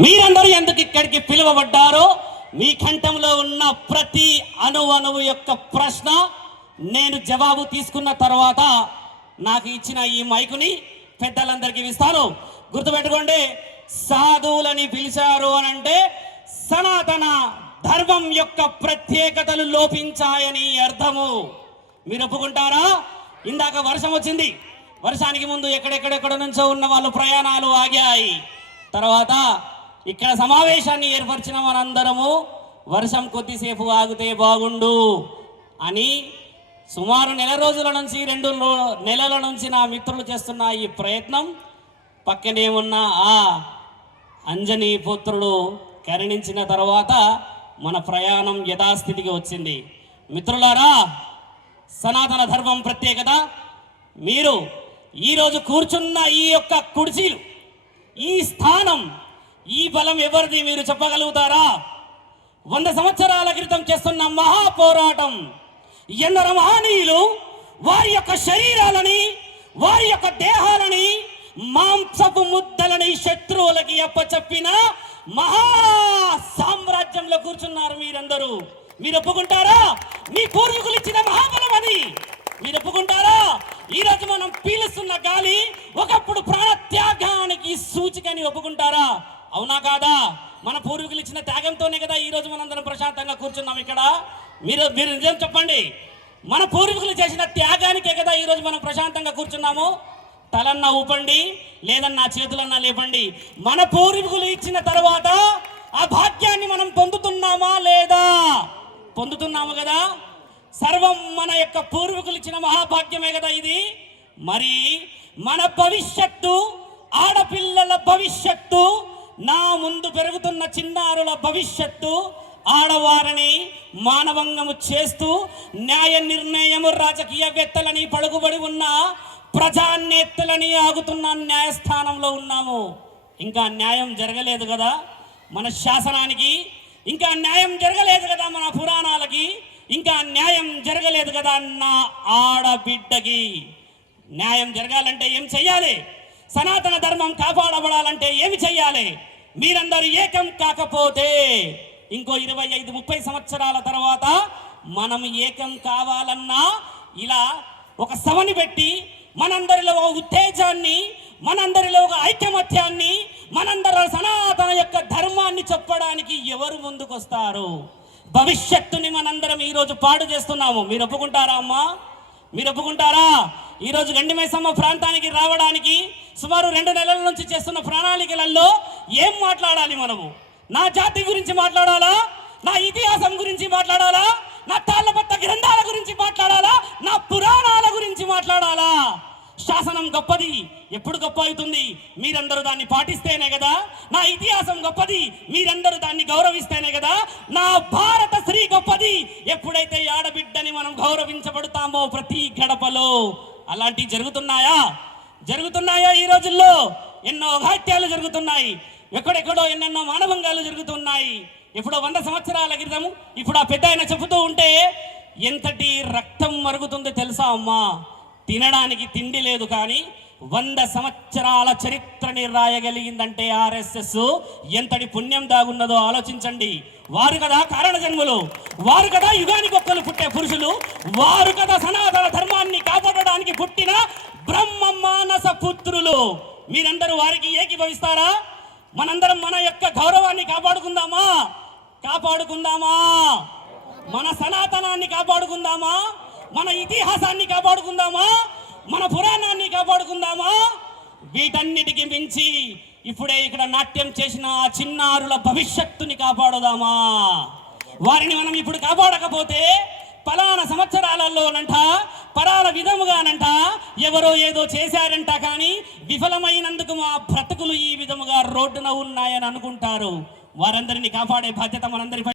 మీరందరూ ఎందుకు ఇక్కడికి పిలువబడ్డారో మీ కంఠంలో ఉన్న ప్రతి అణువు యొక్క ప్రశ్న నేను జవాబు తీసుకున్న తర్వాత నాకు ఇచ్చిన ఈ మైకుని పెద్దలందరికీ ఇస్తాను. గుర్తుపెట్టుకోండి, సాధువులని పిలిచారు అని అంటే సనాతన ధర్మం యొక్క ప్రత్యేకతలు లోపించాయని అర్థము. మీరు ఒప్పుకుంటారా? ఇందాక వర్షం వచ్చింది, వర్షానికి ముందు ఎక్కడెక్కడెక్కడ నుంచో ఉన్న వాళ్ళు ప్రయాణాలు ఆగాయి. తర్వాత ఇక్కడ సమావేశాన్ని ఏర్పరిచిన మనందరము వర్షం కొద్దిసేపు ఆగితే బాగుండు అని సుమారు నెల రోజుల నుంచి 2 నెలల నుంచి నా మిత్రులు చేస్తున్న ఈ ప్రయత్నం పక్కనే ఉన్న ఆ అంజనీ పుత్రుడు కరుణించిన తర్వాత మన ప్రయాణం యథాస్థితికి వచ్చింది. మిత్రులారా, సనాతన ధర్మం ప్రత్యేకత, మీరు ఈరోజు కూర్చున్న ఈ యొక్క కుర్చీలు, ఈ స్థానం, ఈ బలం ఎవరిది మీరు చెప్పగలుగుతారా? 100 సంవత్సరాల క్రితం చేస్తున్న మహాపోరాటం, ఎందరో మహనీయులు వారి యొక్క శరీరాలని, వారి యొక్క దేహాలని, మాంసపు ముద్దలని శత్రువులకి అప్పచెప్పిన మహా సామ్రాజ్యంలో కూర్చున్నారు మీరందరూ. మీరు ఒప్పుకుంటారా? మీ పూర్వీకులు ఇచ్చిన మహాబలం అది. మీరు ఒప్పుకుంటారా? ఈరోజు మనం పీలుస్తున్న గాలి ఒకప్పుడు ప్రాణత్యాగానికి సూచికని ఒప్పుకుంటారా? అవునా కాదా? మన పూర్వీకులు ఇచ్చిన త్యాగంతోనే కదా ఈరోజు మనందరం ప్రశాంతంగా కూర్చున్నాం ఇక్కడ. మీరు నిజం చెప్పండి, మన పూర్వీకులు చేసిన త్యాగానికే కదా ఈరోజు మనం ప్రశాంతంగా కూర్చున్నాము. తలన్నా ఊపండి, లేదన్నా చేతులన్నా లేపండి. మన పూర్వీకులు ఇచ్చిన తర్వాత ఆ భాగ్యాన్ని మనం పొందుతున్నామా లేదా? పొందుతున్నాము కదా. సర్వం మన యొక్క పూర్వీకులు ఇచ్చిన మహాభాగ్యమే కదా ఇది. మరి మన భవిష్యత్తు, ఆడపిల్లల భవిష్యత్తు, నా ముందు పెరుగుతున్న చిన్నారుల భవిష్యత్తు, ఆడవారిని మానవంగము చేస్తూ న్యాయ నిర్ణయము రాజకీయవేత్తలని పలుకుబడి ఉన్న ప్రజానేతలని ఆగుతున్న న్యాయస్థానంలో ఉన్నాము. ఇంకా న్యాయం జరగలేదు కదా మన శాసనానికి, ఇంకా న్యాయం జరగలేదు కదా మన పురాణాలకి, ఇంకా న్యాయం జరగలేదు కదా నా ఆడబిడ్డకి. న్యాయం జరగాలంటే ఏం చెయ్యాలి? సనాతన ధర్మం కాపాడబడాలంటే ఏమి చెయ్యాలి? మీరందరూ ఏకం కాకపోతే ఇంకో 25-30 సంవత్సరాల తర్వాత మనం ఏకం కావాలన్నా ఇలా ఒక సభని పెట్టి మనందరిలో ఒక ఉత్తేజాన్ని, మనందరిలో ఒక ఐకమత్యాన్ని, మనందరి సనాతన యొక్క ధర్మాన్ని చెప్పడానికి ఎవరు ముందుకొస్తారు? భవిష్యత్తుని మనందరం ఈరోజు పాడు చేస్తున్నాము. మీరు ఒప్పుకుంటారా అమ్మా? మీరు ఒప్పుకుంటారా? ఈరోజు గండిమైసమ్మ ప్రాంతానికి రావడానికి సుమారు 2 నెలల నుంచి చేస్తున్న ప్రణాళికలలో ఏం మాట్లాడాలి మనము? నా జాతి గురించి మాట్లాడాలా? నా ఇతిహాసం గురించి మాట్లాడాలా? నా తాళ్ళపత్త గ్రంథాల గురించి మాట్లాడాలా? నా పురాణాల గురించి మాట్లాడాలా? శాసనం గొప్పది, ఎప్పుడు గొప్ప అవుతుంది? మీరందరూ దాన్ని పాటిస్తేనే కదా. నా ఇతిహాసం గొప్పది, మీరందరూ దాన్ని గౌరవిస్తేనే కదా. నా భారత శ్రీ గొప్పది, ఎప్పుడైతే ఆడబిడ్డని మనం గౌరవించబడతామో ప్రతి గడపలో. అలాంటివి జరుగుతున్నాయా? జరుగుతున్నాయా? ఈ రోజుల్లో ఎన్నో ఘాత్యాలు జరుగుతున్నాయి, ఎక్కడెక్కడో ఎన్నెన్నో మానభంగాలు జరుగుతున్నాయి. ఎప్పుడో 100 సంవత్సరాల క్రితం ఇప్పుడు ఆ పెద్ద ఆయన చెబుతూ ఉంటే ఎంతటి రక్తం మరుగుతుందో తెలుసా అమ్మా? తినడానికి తిండి లేదు, కానీ 100 సంవత్సరాల చరిత్రని రాయగలిగిందంటే ఆర్ఎస్ఎస్ ఎంతటి పుణ్యం దాగున్నదో ఆలోచించండి. వారు కదా కారణ జన్ములు, వారు కదా యుగానికొక్కలు పుట్టే పురుషులు, వారు కదా సనాతన ధర్మాన్ని కాపాడడానికి పుట్టిన బ్రహ్మ మానస పుత్రులు. మీరందరూ వారికి ఏకీభవిస్తారా? మనందరం మన యొక్క గౌరవాన్ని కాపాడుకుందామా? కాపాడుకుందామా? మన సనాతనాన్ని కాపాడుకుందామా? మన ఇతిహాసాన్ని కాపాడుకుందామా? మన పురాణాన్ని కాపాడుకుందామా? వీటన్నిటికి మించి ఇప్పుడే ఇక్కడ నాట్యం చేసిన ఆ చిన్నారుల భవిష్యత్తుని కాపాడుదామా? వారిని మనం ఇప్పుడు కాపాడకపోతే పలానా సంవత్సరాలలోనంట, పలానా విధముగానంట ఎవరో ఏదో చేశారంట, కానీ విఫలమైనందుకు మా బ్రతుకులు ఈ విధముగా రోడ్డున ఉన్నాయని అనుకుంటారు. వారందరినీ కాపాడే బాధ్యత మనందరిపై